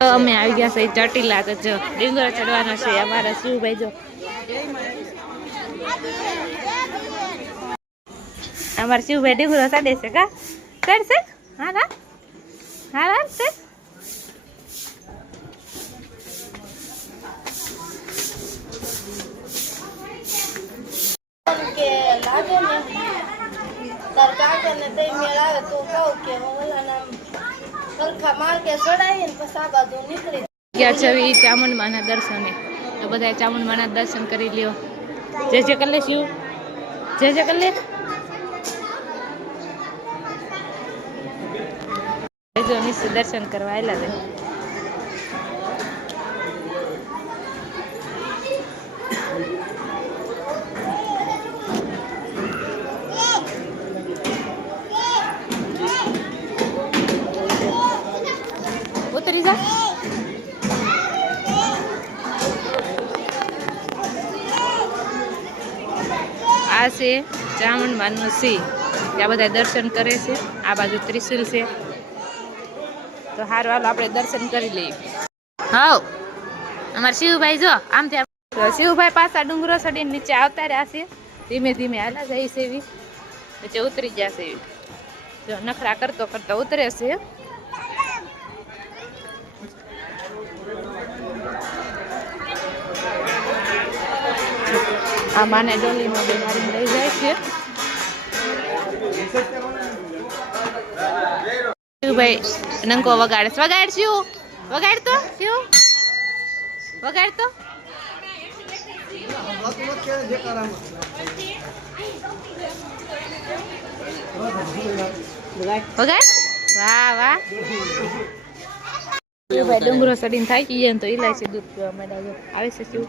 અમે આવી ગયા છે ચોટીલા તો જો ડુંગર ચડવાનો છે અમારા શિવભાઈ જો અમારા શિવભાઈ ડુંગરો ચડે છે કા ચડશે હા હા હા ચડ કે લાગે ને તાર કાકાને તઈ મેળાવે તો કહું કે ઓલા નામ સરખા માર્ગે ચડાવીએ ને પછી આ બાજુ નીકળી ગયા છવી ચામુંડમાના દર્શને તો બધા ચામુંડમાના દર્શન કરી લ્યો જય જય કરી લે શિવ જય જય કરી લે જો નિશ્ચય દર્શન કરવા આવેલા છે ઉતરી જા આ છે ચામુંડમાનું સિંહ ત્યાં બધા દર્શન કરે છે આ બાજુ ત્રિશુલ છે તો હારું હાલો આપણે દર્શન કરી લઈએ હાવ અમારા શિવભાઈ જો આમ ત્યાં શિવભાઈ પાછા ડુંગરો ચડીને નીચે આવતા રહ્યા છે ધીમે ધીમે હાલા જાય છે એવી નીચે ઉતરી જશે એવી જો નખરા કરતો કરતો ઉતરે છે આ માને ડોલીમાં બેહાડીને લઈ જાય છે શિવભાઈ નંકો વગાડે વગાડ શિવ વગાડ તો શિવ વગાડ તો વગાડ વાહ વાહ શિવભાઈ ડુંગરો ચડીને થાકી જાય ને તો ઇલાયચી દૂધ પીવા માંડ્યા આવે છે શિવ